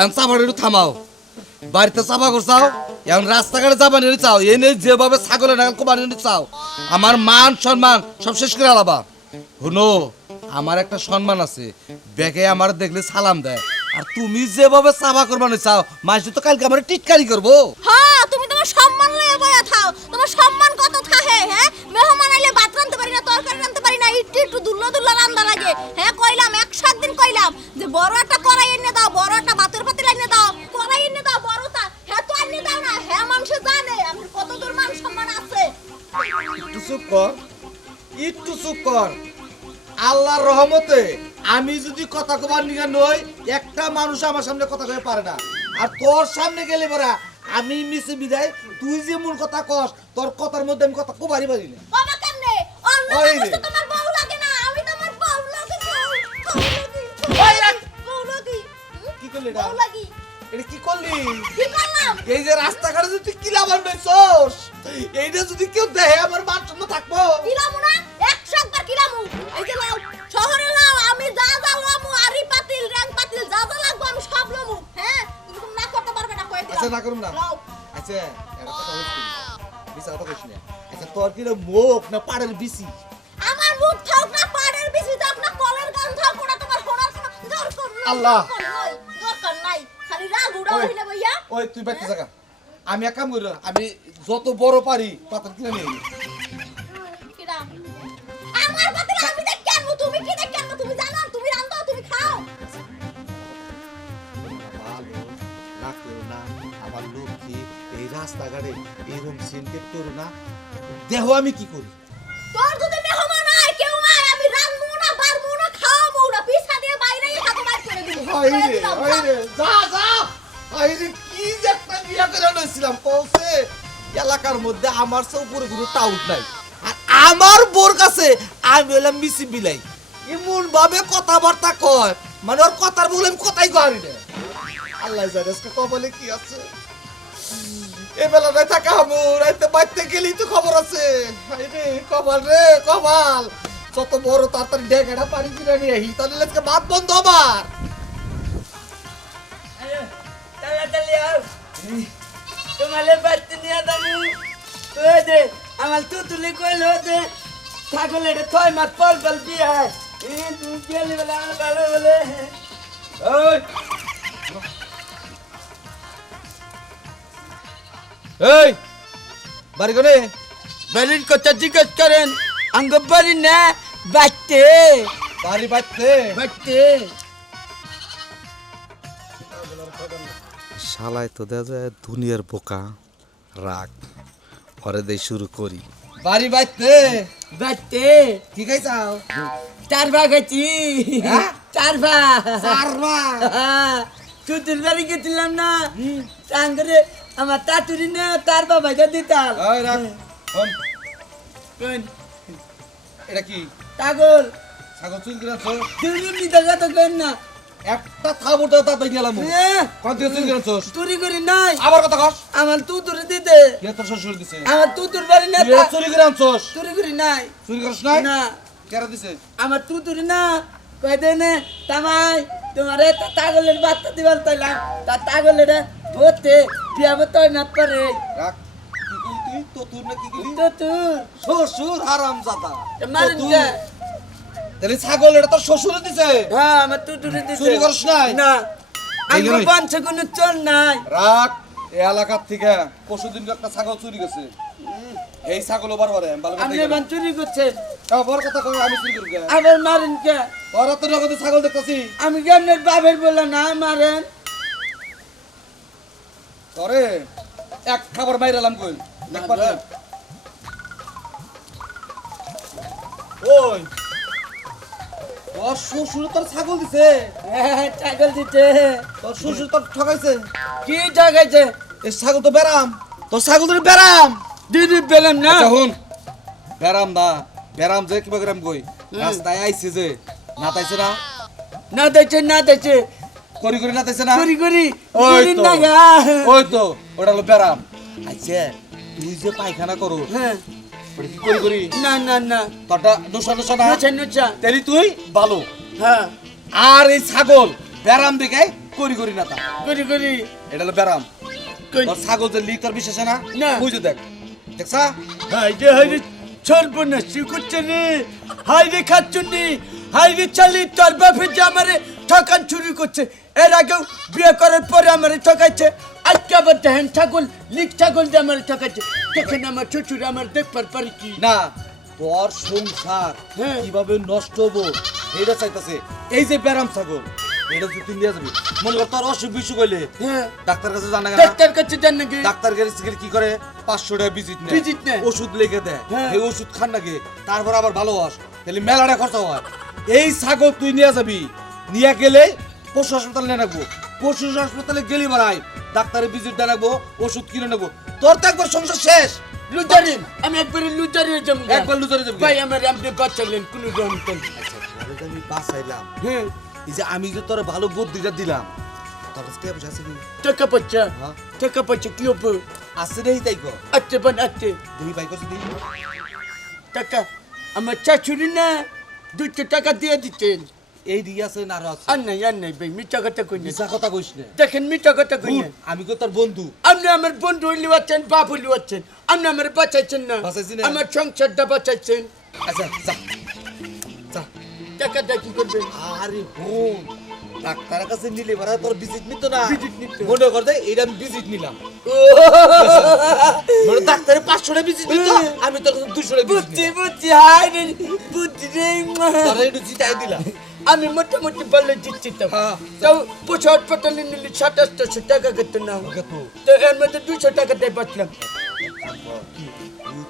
এখন চাপাটা একটু থামাও। বাড়িতে চাপা করছাও, এখন রাস্তাঘাটে যাবা নিয়ে চাও। এনে যেভাবে ছাগলের নাগাল কোরবানি নিয়ে চাও। আমার মান সম্মান সব শেষ করে আলাবা। শুনো আমার একটা সম্মান আছে। বেগে আমার দেখলে সালাম দেয়। আর তুমি যেভাবে চাপা করবানি চাও মাস তো কালকে আমার টিটকারি করব। তুমি তোমার সম্মান লয়ে বয়া থাও। তোমার সম্মান কত থাহে হ্যাঁ? মেহমান আইলে ভাত পারি না, তরকারি পারি না একটু দুল্লা দুল্লা রান্দা লাগে। হ্যাঁ কইলাম একশো একদিন কইলাম যে বড় এনে দাও বড় একটা পাতিল এনে দাও কড়াই এনে দাও বড়টা হ্যাঁ তো এনে দাও না হ্যাঁ মানুষ জানে আমার কত দূর মান সম্মান আছে। একটু চুপ কর একটু চুপ কর। আল্লাহর রহমতে আমি যদি কথা কবার নিগা নই একটা মানুষ আমার সামনে কথা কয়ে পারে না। আর তোর সামনে গেলে বরা আমি মিশে বিদায় তুই যে মূল কথা কস তোর কথার মধ্যে আমি কথা কোবারই পারি না। তোমার করলি এটা এটা কি করলি? কি করলাম? এই যে রাস্তাঘাটে যদি তুই কিলা বানাইছস এইটা যদি কেউ দেহে আমার মান সম্মান থাকব? কিলামু না? একশো একবার কিলামু। এই যে লাও শহরে লাও আমি যা যা লামু আরি পাতিল রং পাতিল যা যা লাগবো আমি সব লামু। হ্যাঁ? তুমি না করতে পারবে না কয়ে দিলাম। আচ্ছা না করুম না। আচ্ছা একটা কথা বলছি বিচার কথা কইস না। আচ্ছা তোর কি মুখ না পাড়ের বিসি আমার মুখ থাক না পাড়ের বেশি থাক না কলের গান থাক না তোমার দরকার আল্লাহ। ওই। তুই বাইতে জায়গা আমি এক কাম করি আমি যত বড় পারি পাতার কিনে নিয়ে আমার লক্ষ্মী এই রাস্তাঘাটে এরকম সিনকেট করো না। দেহ আমি কি করি? তোর যদি মেহমান আয় কেউ আয় আমি না পারব না খাওয়াবো না। পিছা দিয়ে হাতে বাইর করে দিব। যা যা হাইরে কি যে একটা বিয়া করে লইছিলাম কওছে এলাকার মধ্যে আমার সব উপরে কোনো টাউট নাই। আর আমার বোর কাছে আমি হলাম মিসি বিলাই। এমন ভাবে কথাবার্তা কয় মানে ওর কথার বলে আমি কথাই করি না আল্লাহ জানে আজকে কবলে কি আছে। এ বেলাটায় থাকা হামু, রাইতে বাইতে গেলেই তো খবর আছে। হাইরে কপাল রে, কপাল। যত বড় তাড়াতাড়ি ডেকেটা পানি কিনে নিয়ে আহি, তাহলে আজকে ভাত বন্ধ আবার তাড়াতাড়ি আও। তোমালে বাড়তে নিয়ে দামু ওই যে আমার তুতুলি কইল যে ছাগলের ছয় মাস পর পর বিয়ে এ তুমি গেলি বলে আমার ভালো বলে। ওই। এই বাড়ি কোনে? বাড়ির কথা জিজ্ঞেস করেন আঙ্গ বাড়ি না বাড়তে। বাড়ি বাইতে বাড়তে। শালায় তো দেখা যায় দুনিয়ার বোকা রাগ। পরে দেই শুরু করি। বাড়ি বাইতে? বাড়তে কি খাইছাও? চার ভাগ আছি হ্যাঁ? চার ভাগ। চারবা তুতুর বাড়ি গেছিলাম না। সাঙ্গরে আমার তাতুরি না তার বাবাকে দিতাম। এটা কি? পাগল ছাগল চুল কিনাছ তুই নিতে যত কর না? একটা থাবুটা তা দেই গেলাম কোন থেকে চুল কিনাছস চুরি করি নাই। আবার কথা কস। আমার তুতুর দিতে। কে তোর শ্বশুর দিছে? আমার তুতুর বাড়ি না তুই চুরি কিনাছস চুরি করি নাই। চুরি করছ নাই? না। কেরা দিছে? আমার তুতুরি না। কই দে নে তামাই তোমারে তা তাগলের বাচ্চা দিবার তাইলাম তা তাগলের হতে বিয়া বতই না করে রাখ। কি তুই? তো তুই না কি কইলি? তুতুর। শ্বশুর হারাম জাদা মারিন তুই? তাহলে ছাগল এটা তোর শ্বশুর দিছে? হ্যাঁ আমার তুতুরি দিতে চুরি করছ নাই? না আমি? পাঁচশো কোনো চোর নাই। রাখ এই এলাকার থেকে পরশু দিন একটা ছাগল চুরি গেছে এই ছাগল ভালো কথা আপনি কইবে। চুরি করছেন বড় কথা কই আমি চুরি করি আবার মারেন কে? তোরা তো নগদ ছাগল দেখতাছি। আমি কেমনের বাপের বলে না মারেন? তোরে এক খাবার মাইরালাম কই? একবার ওই তোর শ্বশুর তোর ছাগল দিছে। হ্যাঁ, ছাগল দিতে তোর শ্বশুর তোর ঠকাইছে। কি ঠকাইছে? এই ছাগল তো বেরাম তোর ছাগল তো বেরাম দিদি পেলাম না। আচ্ছা হুন বেরাম দা বেরাম যে কিবা গ্রাম কই? রাস্তায় আইছে যে নাতাইছে না? না দিচ্ছে না দিচ্ছে করি করি নাতাইছে না? করি করি। ওই তো ওই তো ওটা হলো বেরাম আচ্ছা তুই যে পায়খানা করো হ্যাঁ। কি করি করি? না না না। তোরটা নোসা নোসা না? নুচা নুচা তেরি তুই? ভালো হ্যাঁ। আর এই ছাগল বেরাম দেখে করি করি না তা। করি করি। এটা হলো ব্যারাম। ছাগল যে তোর বিশ্বাস না? না। বুঝে দেখ। দেখছা? সর্বনাশী করছে রে। হাইরে খাচ্ছুনি। হাইরে চালি তোর বাপে যে আমারে ঠকান চুরি করছে এর আগেও বিয়ে করার পরে আমারে ঠকাইছে। আজকে আবার দেখেন ছাগল লিক ছাগল দিয়ে আমারে দেখেন আমার শ্বশুর আমার দেখবার পারি কি। না তোর সংসার হ্যাঁ। কীভাবে নষ্ট হব এটা চাইতাছে। এই যে ব্যারাম ছাগল এটা তুই নিয়ে যাবি মনে কর তোর অসুখ বিসুখ হইলে হ্যাঁ। ডাক্তার কাছে জানা ডাক্তার কাছে জান নাকি ডাক্তার কাছে গেলে কি করে? পাঁচশো টাকা ভিজিট নেয়। Visit নেয়। ওষুধ লিখে দেয়। হ্যাঁ। এই ওষুধ খান নাকি তারপর আবার ভালো হস। তাহলে মেলাটা খরচা হয়। এই ছাগল তুই নিয়ে যাবি নিয়ে গেলে পশু হাসপাতালে নিয়ে রাখব পশু হাসপাতালে গেলি বাড়াই ডাক্তারের ভিজিট দিয়ে রাখব ওষুধ কিনে নেব। তোর তো একবার সংসার শেষ লুজারি আমি একবারে লুজারি যাব। একবার লুজারে যাবি। ভাই আমার আপনি বাঁচালেন কোনো রকম আচ্ছা আমি বাঁচাইলাম। হ্যাঁ। এই যে আমি যে তোর ভালো বুদ্ধিটা দিলাম তোর কাছে টাকা পয়সা আছে কি? টাকা পয়সা? হ্যাঁ। টাকা পয়সা কি হবে? আছে নেই তাই আচ্ছা বান আচ্ছা দিই টাকা আমার শাশুড়ি না দুটো টাকা দিয়ে দিতেন। এই দিকে আছে না আছে? আর নাই আর নাই ভাই মিথ্যা কথা কই না কথা কইস না দেখেন মিথ্যা কথা কই না আমি কো তোর বন্ধু। আপনি আমার বন্ধু হইলি আছেন বাপ হইলি আছেন আপনি আমার বাঁচাইছেন না। আমার সংসারটা বাঁচাইছেন। আচ্ছা যা। যা। টাকাটা কি করবেন আরে বোন ডাক্তারের কাছে নিলে তোর ভিজিট নিত না। নিত। মনে কর যে এটা আমি ভিজিট নিলাম। মানে ডাক্তারের পাঁচশো টাকা ভিজিট নিত আমি তোর কাছে দুশো টাকা হাই রে। তারা একটু জিতাই দিলাম। আমি মোটামুটি বলে দিচ্ছি তো। হ্যাঁ। তাও পশু হাসপাতালে নিলে সাতাশশো টাকা করতে না। তো এর মধ্যে দুশো টাকা দিয়ে বাঁচলাম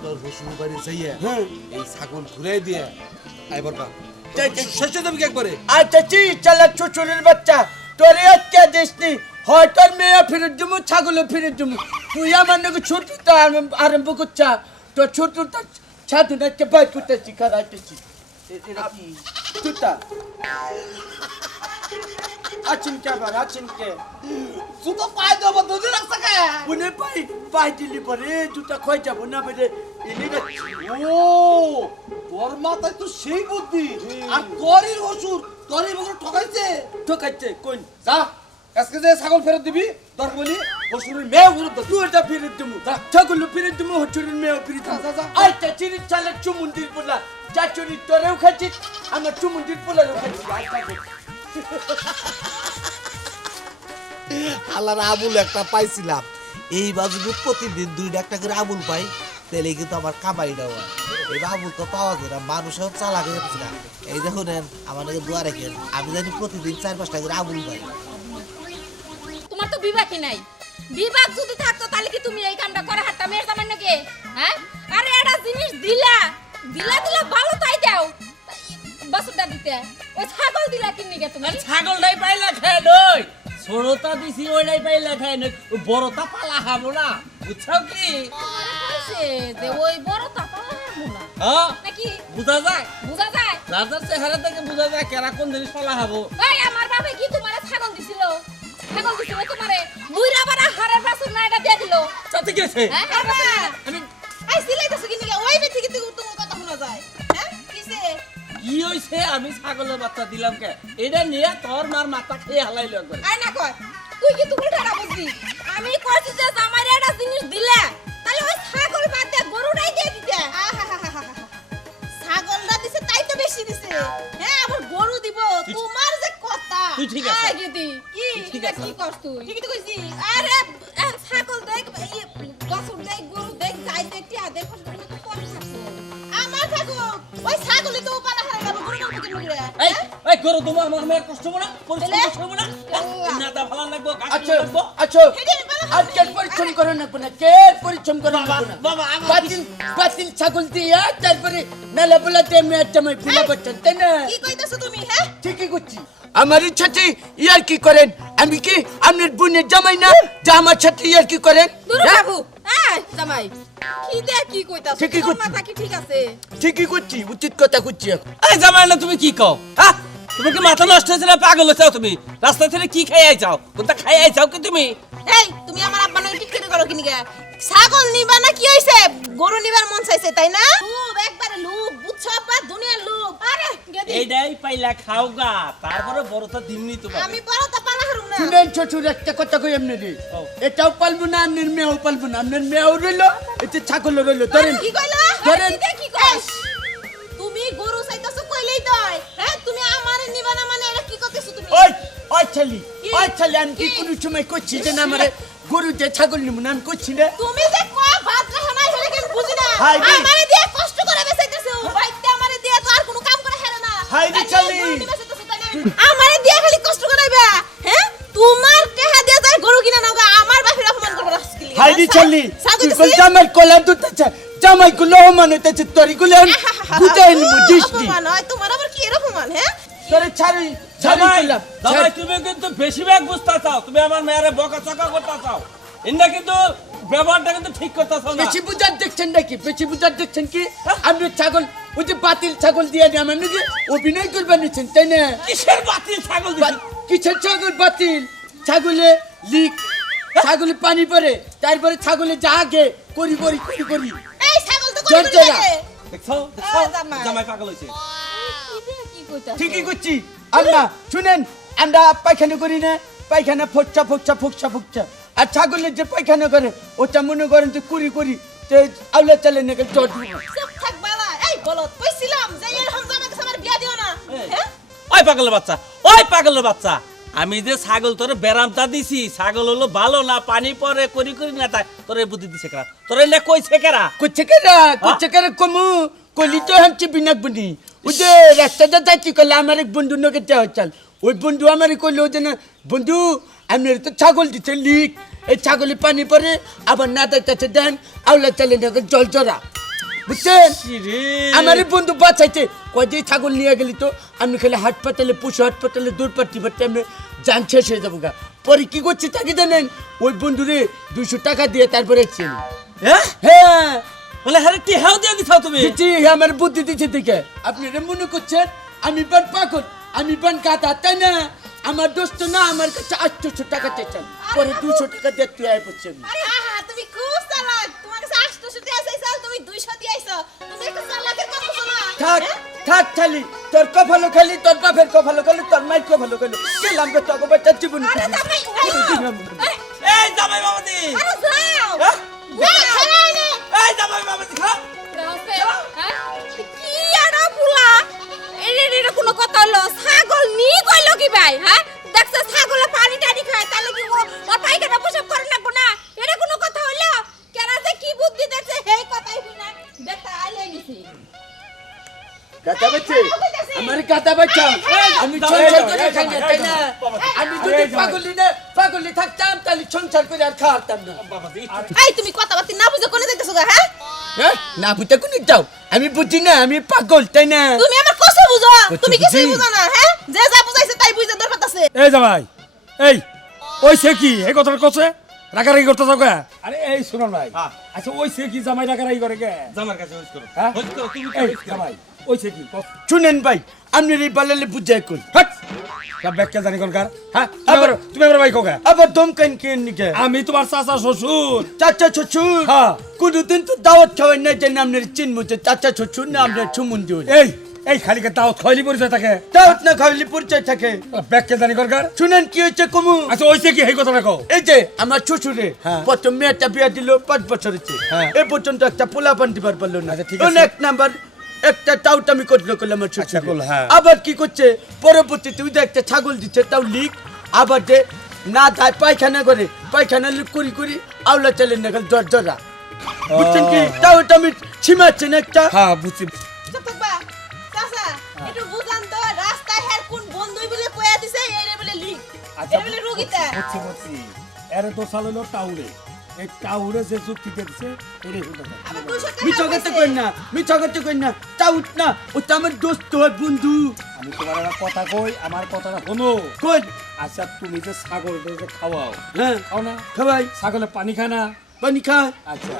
তোর শ্বশুর বাড়ি যাইয়া হ্যাঁ। এই ছাগল দিয়ে আইবার কা যাই, যাই। শেষ দেবি কি একবারে? আচ্ছা চি চালা শ্বশুরের বাচ্চা তোরে আজকে দিসনি তোর মেয়ে ফিরে ফিরে তুই আমার নাকি ছোটটা আরম্ভ করছা। তোর ছোটটা করতেছি কে আবার আছেন কে সুতো পাই দেবো দুধ রাখছে কে উনি পাই পাই দিলি পরে জুতা খয় যাব না বেরে গেছি ও তোর মাথায় তো সেই বুদ্ধি আর তোরই ওষুধ তোরই বগুলো ঠকাইছে। ঠকাচ্ছে কোন? যা আজকে যে ছাগল ফেরত দিবি তোর বলি ওষুধের মেয়ে ফেরত দিবি তুই এটা ফিরে দেবো ছাগল ফিরে দেবো হচুরের মেয়েও ফিরে যা, যা, যা। আচ্ছা চিনি চালে চুমুন্দির পোলা যা চুরি তোরেও খাচ্ছিস। আমার চুমুন্দির পোলারও খাচ্ছিস আল্লাহর আবুল একটা পাইছিলাম। এই বাজু প্রতিদিন দুইটা একটা করে আবুল পাই তাহলে কিন্তু আমার কামাইটা হয়। এই আবুল তো পাওয়া যায় না মানুষও চালাক হয়ে যাচ্ছে না। এই দেখুন আমার নাকি দোয়া রেখেন আমি জানি প্রতিদিন চার পাঁচটা করে আবুল পাই। তোমার তো বিবাহই নাই। বিবাহ যদি থাকতো তাহলে কি তুমি এই কামটা করে হাঁটতা মেয়ের জামাই নাকি? হ্যাঁ? আরে একটা জিনিস দিলা ওই ছাগল দিলা কিনে তুমি? ছাগলটাই পাইলা খায় নই। ছোটটা দিছি ওইটাই পাইলা খায় নই। বড়টা পালা খাব না বুঝছ কি? যে ওই বড় তাপা মোলা হ্যাঁ? নাকি? বুঝা যায়? বুঝা যায়? রাজার চেহারা থেকে বুঝা যায় কেরা কোন জিনিস পালা খাব এই আমার বাবা কি তোমারে ছাগল দিছিল? ছাগল দিছিল তোমারে? বুইরা বাড়া হারের বাসুর না এটা দিয়ে দিল। গেছে। হ্যাঁ না। আমি কি হইছে? আমি ছাগলের বাচ্চা দিলাম কে? এটা নিয়ে তোর মার মাথা খেয়ে হালাইলো একবার আয় না কর তুই কি তুমি ঠাড়া বুঝবি আমি কইছি যে জামাই একটা জিনিস দিলে তাহলে ওই ছাগল বাদ দে গরুটাই দিয়ে দিতে। ছাগলটা দিছে তাই তো বেশি দিছে। হ্যাঁ আবার গরু দিব তুই- তোমার যে কথা। তুই ঠিক আছে। আয় গেদি কি ঠিক আছে। কি করছ তুই? ঠিকই তো কইছি। আরে ছাগল দেখ বাছুর দেখ গরু দেখ যাই দেখ টিয়া দেখ গেল গরু মারতে কেন রে এই এই গরু তোমার আমার মেয়ের কষ্ট হব না পরিশ্রম তাহলে? না। নাতা ভালো লাগবো আচ্ছা আচ্ছা। হবে। আজকে পরিশ্রম করে না কোনা কে পরিশ্রম করে না? বাবা, আমার বাতিল বাতিল ছাগল দিয়ে তারপরে নালা বলা মেয়ের জামাই ফুলা বাচ্চা তাই না? কি কইতাছো তুমি হ্যাঁ? ঠিকই করছি। আমার ইয়ার কি করেন? আমি কি আপনার বোনের জামাই না? যা আমার সাথে ইয়ার কি করেন? হ্যাঁ? বাবু। জামাই কি দে কি কইতাছ? ঠিকই করছি। ঠিক আছে? ঠিকই করছি উচিত কথা করছি এখন। এই জামাই না তুমি কি কও? হ্যাঁ? তুমি কি মাথা নষ্ট হয়েছে না পাগল হয়েছে তুমি? রাস্তা থেকে কি খাই আইছাও কোনটা খাই আইছাও কি তুমি? এই তুমি আমার আব্বা ঠিক করে গেল কিনি গে? ছাগল নিবা না কি হইছে? গরু নিবার মন চাইছে তাই না? লুব একবারে লুব বুঝছ আব্বা? দুনিয়ার লুব আরে গেদি। এইটাই পাইলা খাও গা তারপরে বড়টা দিননি তো আমি বড় তা পালা হারুম না। শুনেন শ্বশুর একটা কথা কই এমনি রে এটাও পালবো না আপনার মেয়েও পালবো না আপনার মেয়েও রইল এতে ছাগল রইল ধরেন। কি কইলা? ধরেন। কি কি কইস? তুমি গরু চাইতাছো হ্যাঁ তুমি আমারে নিবা না মানে এটা কি করতেছো তুমি? ওই ওই ছেলি ওই ছেলি আমি কি? কি? কোনো সময় করছি যে না আমারে গরু যে ছাগল নিব না আমি করছি না। তুমি যে ভাত রাখো কি বুঝি না? আমারে দিয়ে কষ্ট করে বেচাইতেছো। বাইতে আমারে দিয়ে তো আর কোনো কাম করে হেরে না। হাই রে না? আমারে দিয়ে খালি কষ্ট করাইবা। হ্যাঁ? তোমার টেহা দিয়ে যায় গরু কিনা নাও আমার বাপের অপমান করবে আজকে। লিগা। হাইদি ছেলি তুই দিছি? বল জামাই কলা দুতেছে জামাই গুলো মান হইতেছে তরি গুলো বুঝাই নিব দৃষ্টি অপমান হয় তোমার আবার কি এরকম অপমান হ্যাঁ? তোরে ছাড়ি জামাই জামাই তুমি কিন্তু বেশি ব্যাগ বুঝতে চাও তুমি আমার মেয়েরে বকা চকা করতে চাও এটা কিন্তু ব্যবহারটা কিন্তু ঠিক করতেছ না। বেশি বুঝার দেখছেন নাকি? বেশি বুঝার দেখছেন কি? আপনি ছাগল ওই যে বাতিল ছাগল দিয়ে দিয়ে আমার নাকি অভিনয় করবেন নিচ্ছেন তাই না? কিসের বাতিল ছাগল কিসের ছাগল বাতিল? ছাগলে লিক ছাগলে পানি পরে তারপরে ছাগলে জাগে করি করি করি করি করে। জোরা। দেখছ? দেখছ? জামাই। জামাই পাগল হইছে ঠিকই করছি। আমরা শুনেন আমরা পায়খানা করি না। পায়খানা ফোকসা আর ছাগলের যে পায়খানা করে ওটা মনে করেন তো কুড়ি কুড়ি। তো আউলা চালে নাকি চট থাক বালা এই বলত কইছিলাম যে এরকম জামাই আমার বিয়া দিও না। হ্যাঁ? ওই পাগলের বাচ্চা ওই পাগলের বাচ্চা। আমি যে ছাগল তোর ব্যারামটা দিছি ছাগল হলো ভালো না পানি পরে করি করি না তাই তোর বুদ্ধি দিছে কেরা? তোর এলে কইছে কেরা? করছে কেরা? করছে কেরা কমু? কলি তো হাঁটছে বিনা বুনি। ওই যে রাস্তাটা যাচ্ছি করলে আমার এক বন্ধু নকে দেওয়া চাল ওই বন্ধু আমার কইলো যে না বন্ধু আপনার তো ছাগল দিচ্ছে লিক। এই ছাগলে পানি পরে আবার না দেখতেছে দেন আউলা চালে জল জরা বুঝছেন? আমার বন্ধু বাঁচাইছে। কয় যে ছাগল নিয়ে গেলি তো আমি খেলে হাসপাতালে পশু হাসপাতালে দূর পারতে পারতে আমি যান শেষ হয়ে যাব গা। পরে কি করছে তাকে জানেন? ওই বন্ধুরে দুশো টাকা দিয়ে তারপরে ছিল হ্যাঁ হ্যাঁ। বলে হ্যাঁ টিহাও দিয়ে দিছ তুমি? দিচ্ছি আমার বুদ্ধি দিচ্ছে দিকে আপনি মনে করছেন আমি বান পাগল আমি বান তাই না? আমার দোস্ত না আমার কাছে আটশোশো টাকা চেয়েছেন পরে দুশো টাকা দিয়ে তুই আয় পড়ছে তুমি খুব চালাক। তোমার কাছে 800 দিয়ে আইছাল তুমি 200 দিয়ে থাক খালি তোর কপালো খালি তোর বাপের কপালো খালি তোর মাইক কপালো খালি। গেলাম গে তোকে বাচ্চা জীবন আরে জামাই আরে। এই জামাই আরে যাও। হ্যাঁ? এই জামাই বাবাজি খাও কি আড়া পুলা এরে কোনো কথা হলো? ছাগল নি কইলো কি ভাই হ্যাঁ? দেখছ ছাগলে পানি টানি খায় তাহলে কি গাতা বাচ্চা? আমার গাতা বাচ্চা? আমি সংসার করে খাই না। আমি যদি পাগলি না পাগলি থাকতাম তাহলে সংসার করে আর খাওয়াতাম না। এই তুমি বুঝে কোনে যাইতেছো হ্যাঁ? হ্যাঁ না বুঝতে কোন যাও? আমি বুঝি না আমি পাগল তাই না? তুমি আমার কষ্ট বুঝো তুমি কিছুই বুঝি? না হ্যাঁ? যে যা বুঝাইছে তাই বুঝে দরকার আছে। এই জামাই এই ওই সে কি? এই কথাটা কছে রাগারাগি করতে থাকো আরে এই শুনো ভাই। হ্যাঁ। আচ্ছা ওই সে কি জামাই রাগারাগি করে কে জামার কাছে হইছ করো। হ্যাঁ? তুমি কি জামাই। ওই সে কি। শুনেন ভাই আপনি এই বালালে বুঝাই কোন হাট সব ব্যাখ্যা জানি কোনকার হ্যাঁ? তুমি আবার তুমি আবার ভাই কোকা আবার দমকান কে? নিকে আমি তোমার চাচা শ্বশুর। চাচা শ্বশুর? হ্যাঁ। কোনদিন তো দাওয়াত খাওয়াই না যে আপনার চিনমতে চাচা শ্বশুর না আপনার চুমুন দিও এই এই খালিকে তাও খয়লি পরিচয় থাকে। দাওয়াত না খাওয়াইলে পরিচয় থাকে। ব্যাখ্যা জানি কোনকার শুনেন কি হয়েছে কমু? আচ্ছা কি? এই কথাটা কও। এই যে আমার শ্বশুরে হ্যাঁ। প্রথম মেয়েটা বিয়া দিল পাঁচ বছর হচ্ছে হ্যাঁ। এ পর্যন্ত একটা পোলা পান দিবার পারল না। আচ্ছা, ঠিক আছে। অনেক নাম্বার একটা টাউট আমি করল করলাম আমার আচ্ছা, হ্যাঁ। আবার কি করছে? পরবর্তীতে ওই একটা ছাগল দিচ্ছে তাও লিক আবার যে না যায় পায়খানা করে পায়খানা লিক করি করি আওলা চালেন না খালি জ্বর জ্বরা বুঝছেন কি? তাও এটা আমি ছিমাচ্ছেন একটা। হ্যাঁ বুঝছি। চাচা একটু বুঝান তো রাস্তায় হের কোন বন্ধুই বলে কয়া দিছে এরে বলে লিক আচ্ছা, এরে বলে রুগীতা। বুঝছি বুঝছি এর তো চালালো টাউরে। এই টাউরে যে যুক্তি দিচ্ছে এটাই হতে পারে আবার 200 টাকা মিছা কথা কই না মিছা কথা না টাউট না আমার দোস্ত হয় বন্ধু। আমি তোমার একটা কথা কই আমার কথাটা কোন আচ্ছা তুমি যে খাওয়াও হ্যাঁ। খাও না? ছাগলে পানি খায় না? পানি খায়। আচ্ছা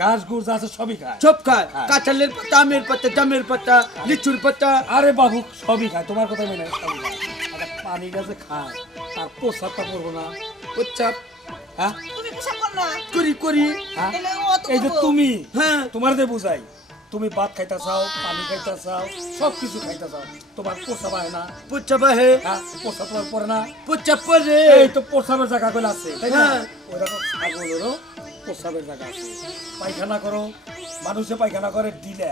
ঘাস আছে সবই খায়। সব খায়। হ্যাঁ। কাঁঠালের পাতা আমের পাতা জামের পাতা লিচুর পাতা। আরে বাবু সবই খায়। তোমার কথা মনে সবই খায়। আচ্ছা পানিটা যে খায় তার প্রসাদটা করব না। হ্যাঁ? কর করি। হ্যাঁ? এই যে তুমি হ্যাঁ। তোমার যে বুঝাই। তুমি ভাত খাইতে চাও পানি খাইতে চাও সব কিছু খাইতে চাও। তোমার পোষা পায় না। পুচ্ছা বাহে? হ্যাঁ পোষা তোমার পরে না। পুচ্ছা পরে? এই তো প্রসাবের জায়গা গুলো আছে তাই না? হ্যাঁ। ওইরকম ছাগলেরও প্রসাবের জায়গা আছে। পায়খানা করো মানুষে পায়খানা করে দিলে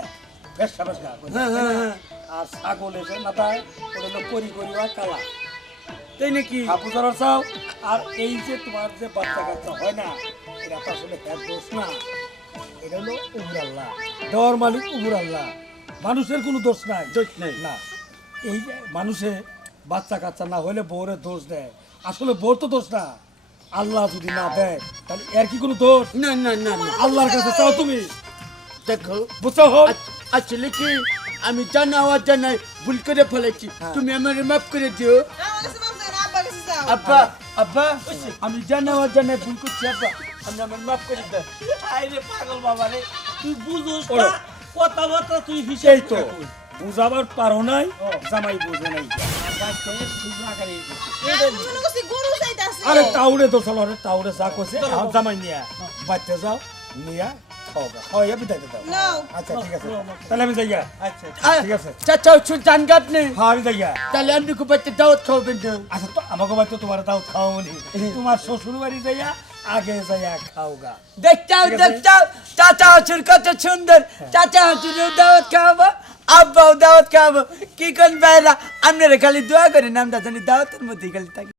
ফেসা। আর ছাগল এসে না তাই করি করি কালা। তাই নাকি? চাও আর এই যে তোমার যে বাচ্চা কাচ্চা হয় না এটা তো আসলে হ্যাঁ দোষ না। এটা হলো উমর আল্লাহ। দেওয়ার মালিক উমর আল্লাহ। মানুষের কোনো দোষ নাই। দোষ নাই। না। এই মানুষে বাচ্চা কাচ্চা না হলে বউরে দোষ দেয়। আসলে বউর তো দোষ না। আল্লাহ যদি না দেয় তাহলে এর কি কোনো দোষ? না না না না। আল্লাহর কাছে চাও তুমি? দেখো বুঝছ আসলে কি? আমি জানা জানাই ভুল করে ফেলেছি। তুমি আমার মাফ করে দিও। আব্বা আব্বা আমি জানা জানাই ভুল করছি আব্বা। আমি আমার মাফ করে দাও আরে পাগল বাবা রে তুই বুঝোস। না কথাবার্তা তুই হিসেব তো বুঝাবার পারো নাই জামাই বুঝে নাই। আরে টাউরে তো চলো রে টাউরে যা কইছে জামাই নিয়া। বাচ্চা যাও নিয়া খাওয়া খাওয়াইয়া বিদায় দাও আচ্ছা ঠিক আছে তাহলে আমি যাইয়া আচ্ছা ঠিক আছে চাচা সুলতান গাত নেই হ্যাঁ আমি যাইয়া তাহলে আপনি খুব বাচ্চা দাওয়াত খাওয়াবেন না আচ্ছা তো আমাকে বাচ্চা তোমার তাও খাওয়ানি তোমার শ্বশুর বাড়ি যাইয়া আগে যাইয়া খাওগা দেখতাও ঠিক আছে। দেখতাও চাচা হাসুর কত সুন্দর চাচা হাসুর দাওয়াত খাওয়াবো আব্বাও দাওয়াত খাওয়াবো কি কোন বাইরা আপনারা খালি দোয়া করেন আমরা জানি দাওয়াতের মধ্যে খালি থাকি